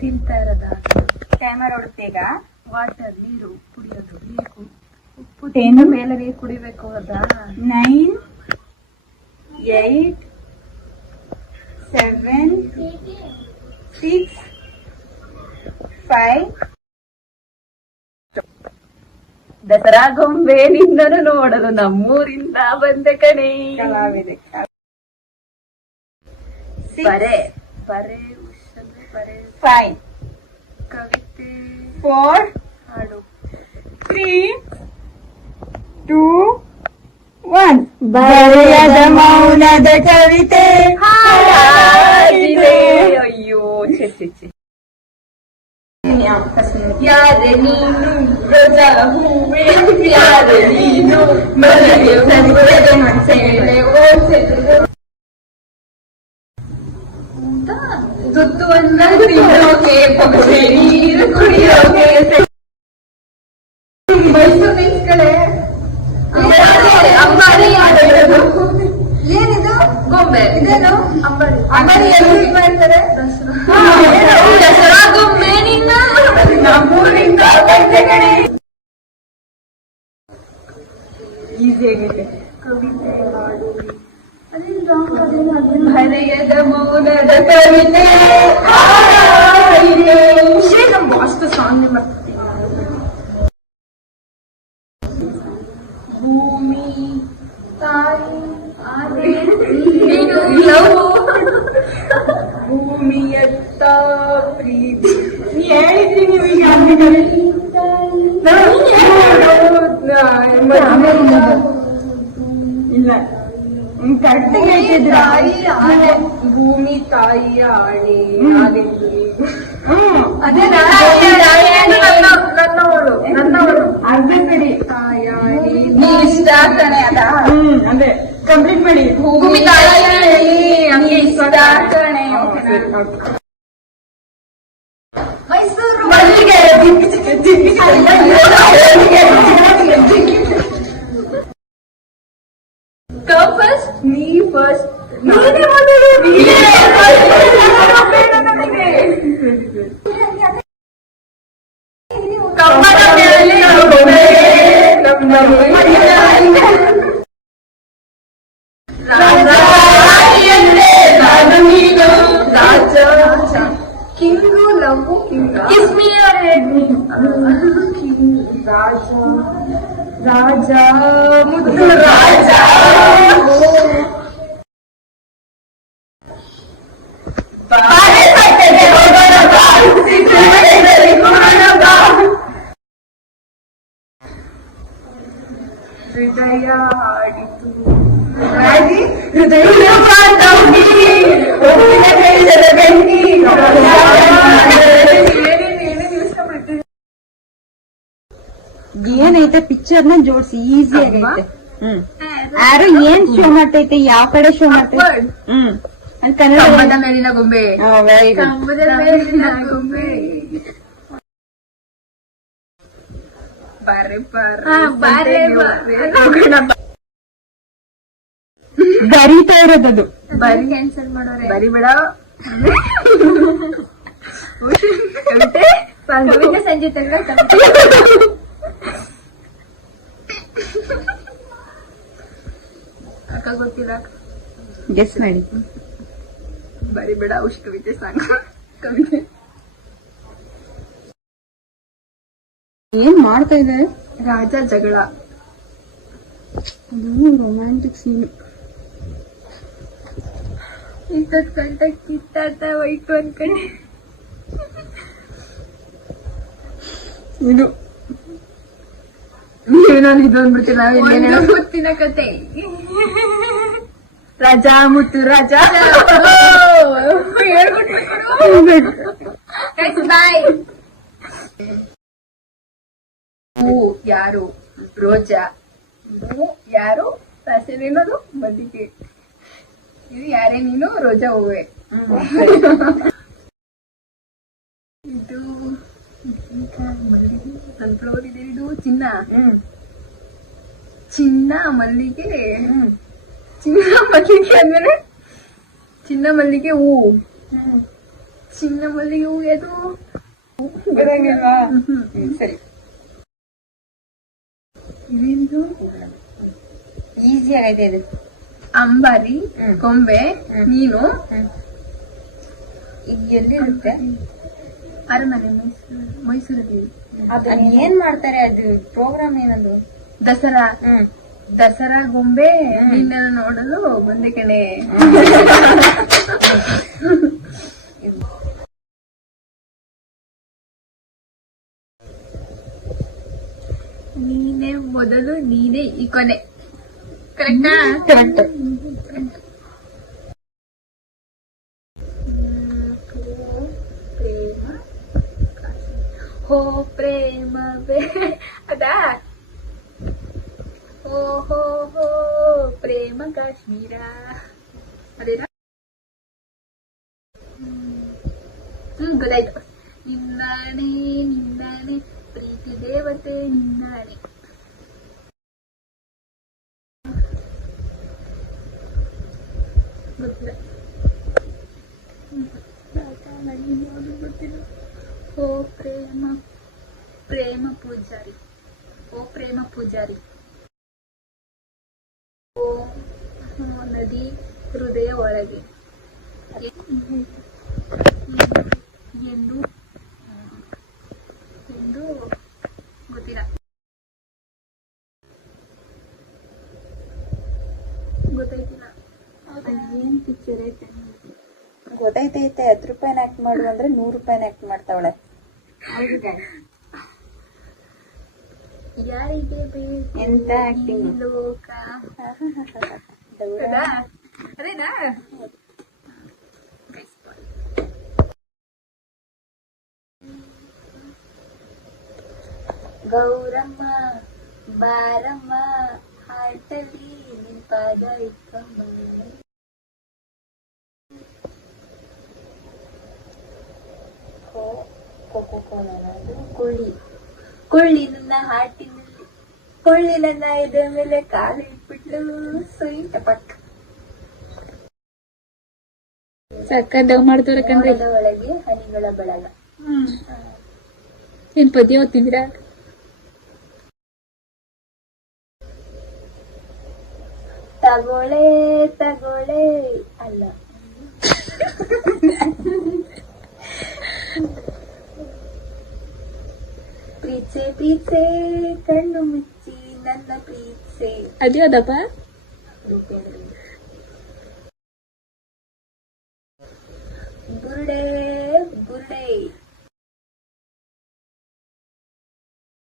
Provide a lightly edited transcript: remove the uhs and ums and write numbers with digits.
ತಿಂತಾ ಇರೋದ. Timer ಹೊಡ್ತೇಗ. Water ನೀರು ಕುಡಿಯೋದು, ನೀರು ಉಪ್ಪು ತಿಂದ ಮೇಲೆ ನೀರು ಕುಡಿಬೇಕು. ಅದಾ 9, 8, 7, 6, 5. ದಸರಾ ಗೊಂಬೆ ನಿಂದನು ನೋಡಲು ನಮ್ಮೂರಿಂದ ಬಂದೆ ಕಣೆ. ಕಲಾವಿದೆ. ಪರೆ ಪರೆ ಉಷದು ಪರೆ 5, ಕವಿತೆ 4, ಹಾಡು 3, 2, 1. ಬರೆಯದ ಮೌನದ ಕವಿತೆ ಹಾಡಾಗಿದೆ. ಅಯ್ಯೋ ಛೆ ಛೆ ಛೆ. ಯಾರೆ ನೀನು ರೋಜಾ ಹೂವೆ, ಯಾರೆ ನೀನು ಮಲ್ಲಿಗೆ ಸಂತೆಗೆ ಮನಸೇಳೆ ಓಸೆದು ತುತ್ತುವನ್ನ ತಿನ್ನೋಕೆ ಪೊಗರೆ ನೀರು ಕುಡಿಯೋಕೆ ಮೈಸೂರು ಕಡೆ ಅಂಬಾರಿ ಆಡೋದು. ಏನಿದು ಗೊಂಬೆ? ಇದೇನು ಅಂಬಾರಿ? ಅಂಬಾರಿ ಎಲ್ಲಿ ಮಾಡ್ತಾರೆ? ದಸರಾ ಗೊಂಬೆ ನಿನ್ನ ನಮ್ಮೂರಿಂದ ಬಂದೆ ಕಣೆ. ಈಸಿಯಾಗಿದೆ. ಕವಿತೆ ಹಾಡು ಹರೆಯದ ಮೌನದ ಕವಿತೆ ಹಾಡಾಗಿದೆ. ನಮ್ಮ ಬಾಸ್ ಸಾಂಗ್ ಬರ್ತದೆ. ಭೂಮಿ ತಾಯಿ ಭೂಮಿಯತ್ತ ಪ್ರೀತಿ ಹೇಳಿದ್ರಿ ನೀವು ಈಗ. ಇಲ್ಲ ಕರೆಕ್ಟಾಗಿ ಹೇಳ್ತಿದ್ರ. ಭೂಮಿ ತಾಯಿಯ ಆಣೆ ಅದೇ ನನ್ನವಳು ಅರ್ಧ ಕಡೆ ತಾಯಾಣಿ ನೀ ಇಷ್ಟ ಆಗ್ತಾನೆ ಅದ. ಅದೇ ಕಂಪ್ಲೀಟ್ ಮಾಡಿ. ಭೂಮಿ ತಾಯಿ ಹಂಗೆ ಇಷ್ಟ ಆಗ್ತಾನೆ. ಮೈಸೂರು ಮಲ್ಲಿಗೆ ಫಸ್ಟ್ ನೀ ಫಸ್ಟ್ ಕಿಂಗು ಲವ್ ಕಿಸ್ಮಿ ರಾಜ ರಾಜ ಮುದ್ದು ರಾಜ ಹೃದಯ ಹಾಡಿತು ಹೃದಯ ಏನೈತೆ ಪಿಕ್ಚರ್ ನ ಜೋಡಿಸಿ ಈಸಿ ಆಗೈತೆ. ಯಾರು ಏನ್ ಶೋ ಮಾಡ್ತೈತೆ, ಯಾವ ಕಡೆ ಶೋ ಮಾಡ್ತೈತೆ? ಕನ್ನಡ ಮೇಲಿನ ಗೊಂಬೆ. Very good. ಕಂಬದ ಮೇಲಿನ ಗೊಂಬೆ. ಬಾರೆ ಬಾರೆ ಬರೀತಾ ಇರೋದದು. ಬರಿ ಕ್ಯಾನ್ಸಲ್ ಮಾಡೋರೆ. ಬರಿ ಬೇಡ. ಕವಿತೆ ಸಂಜೆ ತನಕ ಅಕ್ಕ ಗೊತ್ತಿಲ್ಲ. ಗೆಸ್ ಮಾಡಿ. ಬರಿ ಬೇಡ ಉಷ್ ಕವಿತೆ ಸಾಂಗ್. ಕವಿತೆ ಏನ್ ಮಾಡ್ತಾ ಇದ್ದಾರೆ? ರಾಜ ಜಗಳ. ಅದು ರೊಮ್ಯಾಂಟಿಕ್ ಸೀನ್. ಇಂಥದ್ ಕಂಟ ಕಿತ್ತಾಟ ವೈಟು ಅನ್ಕಣೆ. ಇದು ನಾನು ಇದು ಅಂದ್ಬಿಡ್ತೀನಿ. ನಾವೇನೇನೋ ಮುತ್ತಿನ ಕತೆ. ರಾಜ ಮುತ್ತು ರಾಜ ಬಾಯ್. ಯಾರು ರೋಜಾ, ಯಾರು ರಾಸೇನೇನದು ಮಲ್ಲಿಗೆ. ಇದು ಯಾರೇ ನೀನು ರೋಜಾ ಹೂವೆ. ಇದು ಮಲ್ಲಿಗೆ ಸನ್ಫ್ಲವರ್ ಇದೆ. ಇದು ಚಿನ್ನ. ಚಿನ್ನ ಮಲ್ಲಿಗೆ. ಚಿನ್ನ ಮಲ್ಲಿಗೆ ಅಂದ್ರೆ ಚಿನ್ನ ಮಲ್ಲಿಗೆ ಹೂ. ಚಿನ್ನ ಮಲ್ಲಿಗೆ ಹೂ ಅದು ಗೊತ್ತಾಗಿಲ್ವಾ? ಸರಿ, ಇವೆಂದು ಈಸಿ ಆಗೈತೆ ಇದು. ಅಂಬಾರಿ, ಗೊಂಬೆ, ನೀನು, ಈಗ ಎಲ್ಲಿರುತ್ತೆ? ಅರಮನೆ, ಮೈಸೂರಲ್ಲಿ. ಅದು ಏನ್ ಮಾಡ್ತಾರೆ? ಅದು ಪ್ರೋಗ್ರಾಮ್ ಏನದು? ದಸರಾ. ದಸರಾ ಗೊಂಬೆ ನಿನ್ನನ್ನು ನೋಡಲು ಬಂದೆ ಕಣೆ. ನೀನೇ ಮೊದಲು, ನೀನೇ ಈ ಕೊನೆ. ಕರೆಕ್ಟಾ? ಕರೆಕ್ಟ್. ಪ್ರೇಮ, ಹೋ ಪ್ರೇಮವೇ ಅದಾ? ಹೋ ಹೋ ಹೋ ಪ್ರೇಮ ಕಾಶ್ಮೀರ ಅದೇನಾ? ಗೊತ್ತಾಯ್ತು. ನಿನ್ನಾಣೆ ನಿನ್ನಾಣೆ ಪ್ರೀತಿ ದೇವತೆ ನಿನ್ನಾಣೆ. ಗೊತ್ತಿಲ್ಲ. ಗೊತ್ತಿಲ್ಲ. ಓ ಪ್ರೇಮ, ಪ್ರೇಮ ಪೂಜಾರಿ. ಓ ಪ್ರೇಮ ಪೂಜಾರಿ. ಓ ನದಿ ಹೃದಯ ಒಳಗೆ ಎಂದು ಎಂದು ಗೊತ್ತಿಲ್ಲ. ಗೊತ್ತಾಯ್ತಿಲ್ಲ. ಏನ್ ಪಿಕ್ಚರ್ ಐತೆ? ಗೊತ್ತಾಯ್ತೈತೆ. 10 ರೂಪಾಯಿನ ಆಕ್ಟ್ ಮಾಡು ಅಂದ್ರೆ 100 ರೂಪಾಯಿನ ಆಕ್ಟ್ ಮಾಡ್ತಾವಳೆ. ಯಾರಿಗೆ ಬೇಕು ಎಂತ ಆಕ್ಟಿಂಗ್! ಲೋಕ? ಹೌದಾ? ಅದೇನಾ? ಗೌರಮ್ಮ ಬಾರಮ್ಮ ಹಾಟಲ್ಲಿ ನಿಂಪಾದ ಇಕ್ಕಮ್ಮ. ಕೊಳ್ಳಿ ಕೊಳ್ಳಿ ನನ್ನ ಹಾಟಿನಲ್ಲಿ, ಕೊಳ್ಳಿ ನನ್ನ ಇದ್ರ ಮೇಲೆ ಕಾಲು ಇಟ್ಬಿಟ್ಟು ಸುಯಿ ಟಪಕ್. ಸಕ್ಕದಾಗ ಮಾಡ್ತವ್ರಕಂದ್ರೆ ಒಳಗೆ ಹನಿಗಳ ಬಳಗ. ಏನ್ ಪದ್ಯ ಓದ್ತಿದ್ದೀರಾ? ತಗೊಳೆ ತಗೊಳೆ ಅಲ್ಲ, ಪ್ರೀಚೆ ಪ್ರೀಚೆ ಕಣ್ಣು ಮುಚ್ಚಿ ನನ್ನ ಪ್ರೀಚೆ. ಅದ್ಯಾವ್ದಪ್ಪ? ರೂಪೇಂದ್ರ